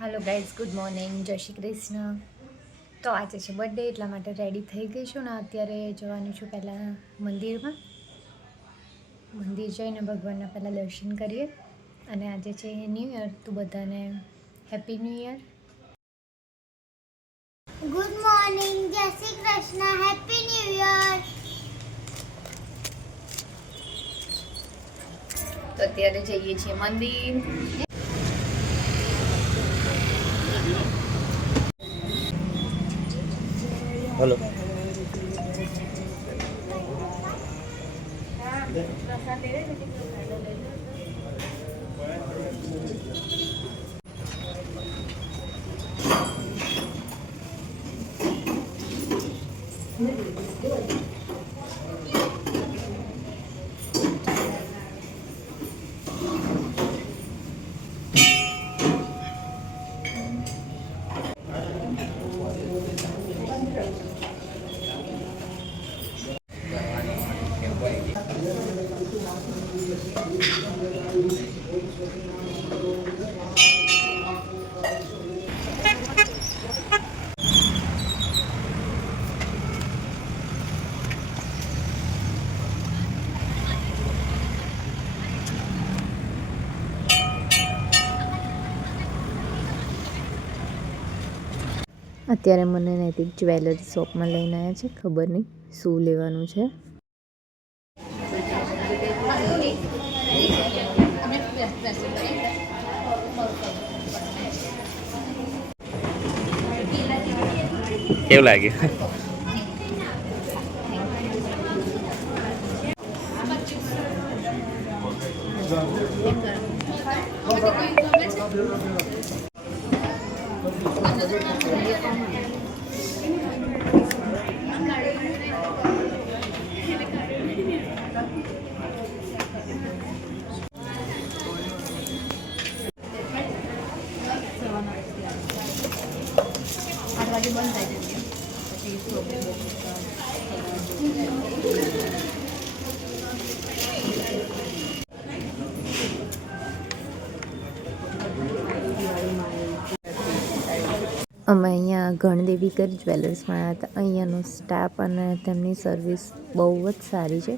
Hello guys good morning जय श्री कृष्ण। तो आज છે બર્થડે એટલા માટે રેડી થઈ ગઈ છું ને અત્યારે જવાનું છું પહેલાં મંદિરમાં। મંદિર જઈને ભગવાનના પહેલાં દર્શન કરીએ અને આજે છે ન્યૂ યર, તો બધાને happy new year. Good morning, Jai Shri Krishna, happy new year. તો અત્યારે જઈએ છીએ મંદિર। हेलो અત્યારે મને નૈતિક જ્વેલરી શોપમાં લઈને આવ્યા છે, ખબર નહીં શું લેવાનું છે। કેવું લાગે? અમે અહીંયા ગણદેવીકર જ્વેલર્સમાં આવ્યા હતા। અહીંયાનો સ્ટાફ અને તેમની સર્વિસ બહુ જ સારી છે।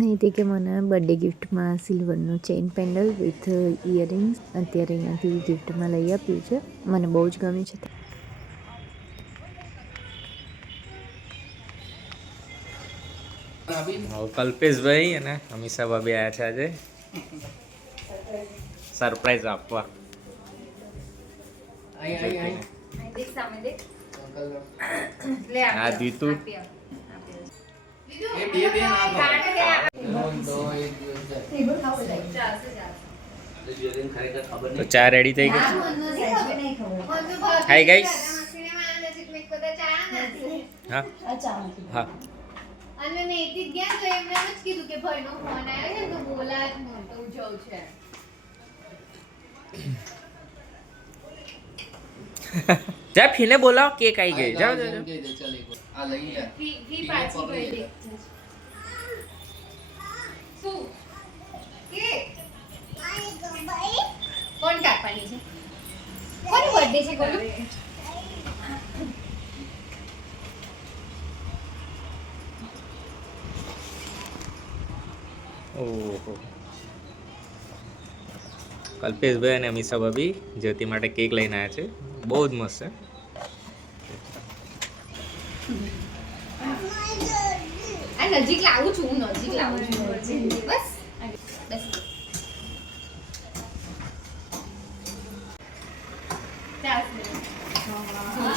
નૈતિકે કે મને બર્થડે ગિફ્ટમાં સિલ્વરનું ચેઇન પેન્ડલ વિથ ઇયરિંગ્સ અત્યારે અહીંયાથી ગિફ્ટમાં લઈ આપ્યું છે, મને બહુ જ ગમ્યું છે। કલ્પેશભાઈ અને અમીષા ભાભી આવ્યા છે આજે સરપ્રાઈઝ આપવા। આ દીતુ તો ચા રેડી થઈ ગઈ। Hi guys. હા હા અને નૈતિક ગયા તો એમને જ કીધું કે ભાઈનો ફોન આવ્યો છે તો બોલા જ મોટો જવું છે। જા ફીને બોલાવો, કેક આવી ગઈ। જાઓ જાઓ આ લઈ લે ફી પાછી ગઈ દે શું કે આઈ ગો ભાઈ કોણ કાપવાની છે, કોની બર્થડે છે કોનો? ઓહો, કલ્પેશભાઈ અને અમીષા ભાભી જ્યોતિ માટે કેક લઈને આવ્યા છે, બહુ જ મસ્ત છે। આ નજીક લાવું છું, નજીક લાવું છું બસ બસ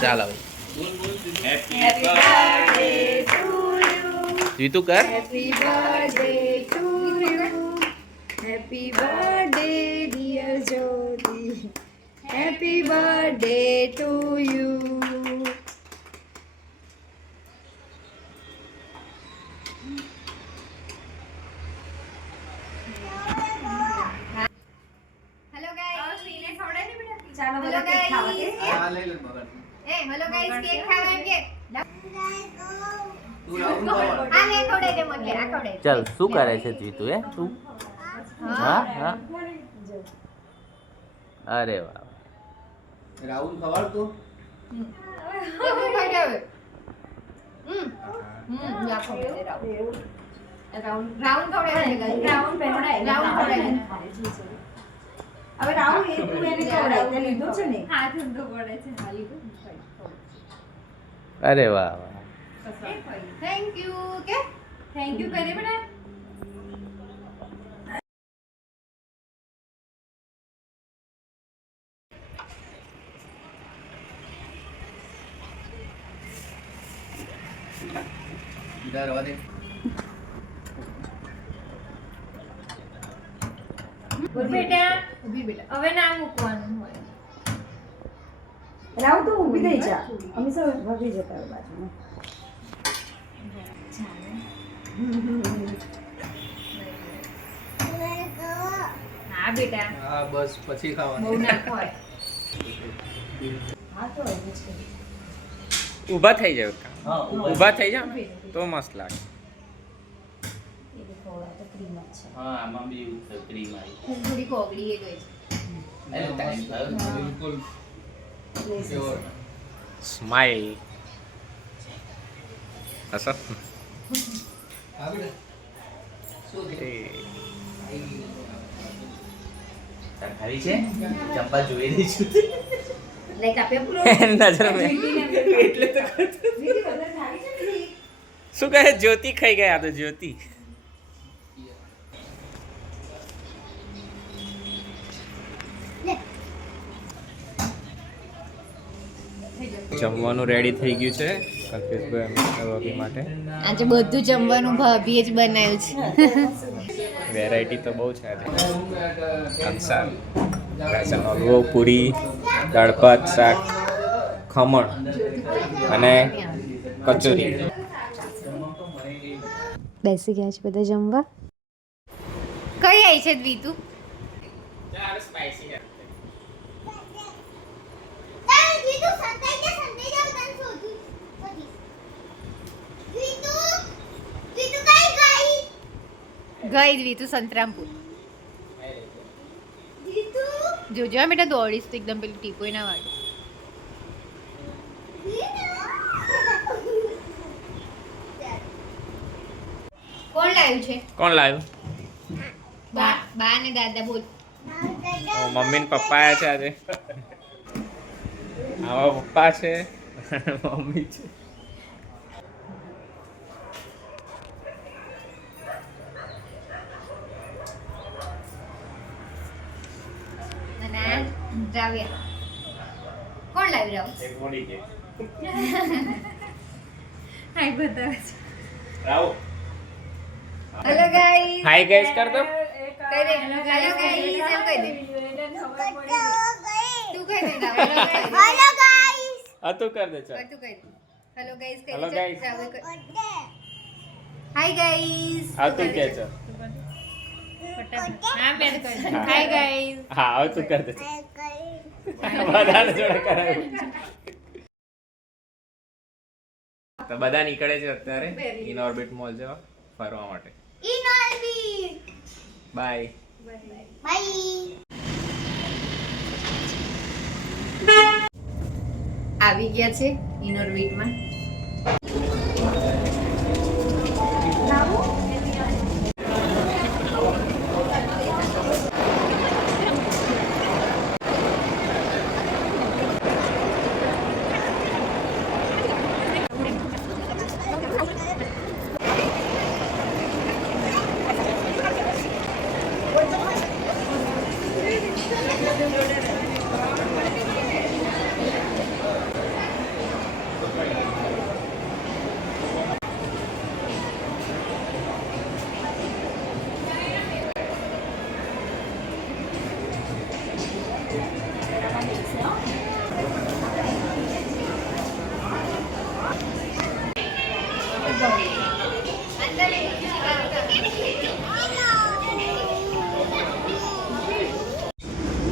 ચાલો happy birthday to you Jitu કર। Happy birthday to you, happy birthday dear Jyoti, happy birthday to you. Hello guys, સીને ખવડાવી ને બેટા, ચાલો હેલો બધા કેક ખાવા ગાઈસ, કે? હા લઈ લે મગર એ હેલો ગાઈસ કેક ખાવા એમ કે આ લે ખવડાવી દે મને આ ખવડાવી દે. ચાલ શું કરે છે જીતુ હે તું હા હા અરે વાહ રાહુલ ખવાડતો એ હું ખવડાવે. યા ખવડાવી દે રાઉન્ડ. રાઉન્ડ ખવડાવી દે ગાઈસ. રાઉન્ડ ખવડાવી દે. હવે રાહુલ એ તું એને ખવડાવ તે લીધો છે ને હાથ ઊંધો પડે છે ખાલી. અરે વાહ વાહ થેન્ક યુ કે થેન્ક યુ કરે બેટા. ઈધર રહેવા દે બેટા ઊભી બેટા હવે ના મૂકવાનું હોય. રાહુલ તો ઊભી થઈ જા અમે સૌ ભાગી જતા હોય બાજુમાં હા બેટા હા બસ પછી બહુ ખાવાનું ના ખવાય. હા તો એવું જ કરી ઊભા થઈ જાવ હા ઊભા થઈ જાવ તો મસ્ત લાગે એ ખવડાવ તો ક્રીમ જ છે હા આમાં બી ક્રીમ આવી થોડી કોગળી એ ગઈ છે. બિલકુલ પ્યોર સ્માઈલ અસર હા બેટા શું ખાવી છે ચંપા જોઈ રહી છું લાઈક આપ્યા પૂરો નજર મેં એટલે તો શું કહે જ્યોતિ ખાઈ ગયા તો જ્યોતિ જમવાનું રેડી થઈ ગયું છે કલ્પેશભાઈ ભાભી માટે આજે બધું જમવાનું ભાભીએ જ બનાવ્યું છે. વેરાયટી તો બહુ છે આજે કંસાર બેસન હલવો પૂરી દાળ ભાત શાક ખમણ અને કચોરી બેસી ગયા છે બધા જમવા. કઈ આવી છે દ્વિતુ? ગઈ દ્વિતુ સંતરામપુર. જોજો હા બેટા દોડીશ તો એકદમ પેલી ટીપોય ના વાગે. કોણ લાવ્યું છે? કોણ લાવ્યું બા ને દાદા બોલ. મમ્મી ને પપ્પા આયા છે આજે આવા પપ્પા છે મમ્મી છે અને દ્રાવ્યા. કોણ લાવ્યું રાવ? એક મોડી કે હાય બતાવે છે. રાવ હેલો ગાઈસ. હાય ગાઈસ કર દો કહી દે હેલો ગાઈસ એમ કહી દે. તું કહી દે રાવ. Hello guys. હા તું કર દે ચાલ તું કહી દે. હેલો ગાઈસ કહી Hello દે. guys. Hi guys. હા તું કે છે હા બેન કહી દે. હાય ગાઈસ. હા હવે તું કર દે બધાને જોડે કરાવ્યું તો બધા નીકળે છે અત્યારે ઇન ઓર્બિટ મોલ જવા ફરવા માટે બાય આવી ગયા છે ઇનોર્બિટમાં.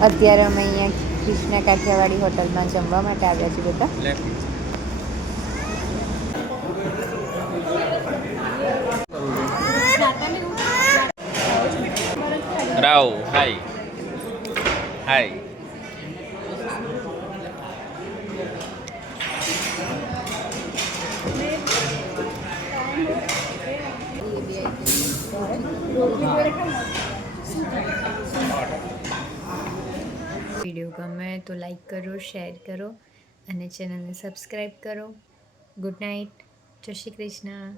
અત્યારે અમે અહીંયા કૃષ્ણ કાઠિયાવાડી હોટલમાં જમવા માટે આવ્યા છીએ બધા. રાવ હાય હાય વિડીયો ગમે તો લાઈક કરો, શેર કરો અને ચેનલને સબસ્ક્રાઈબ કરો. Good night. જય શ્રી કૃષ્ણ.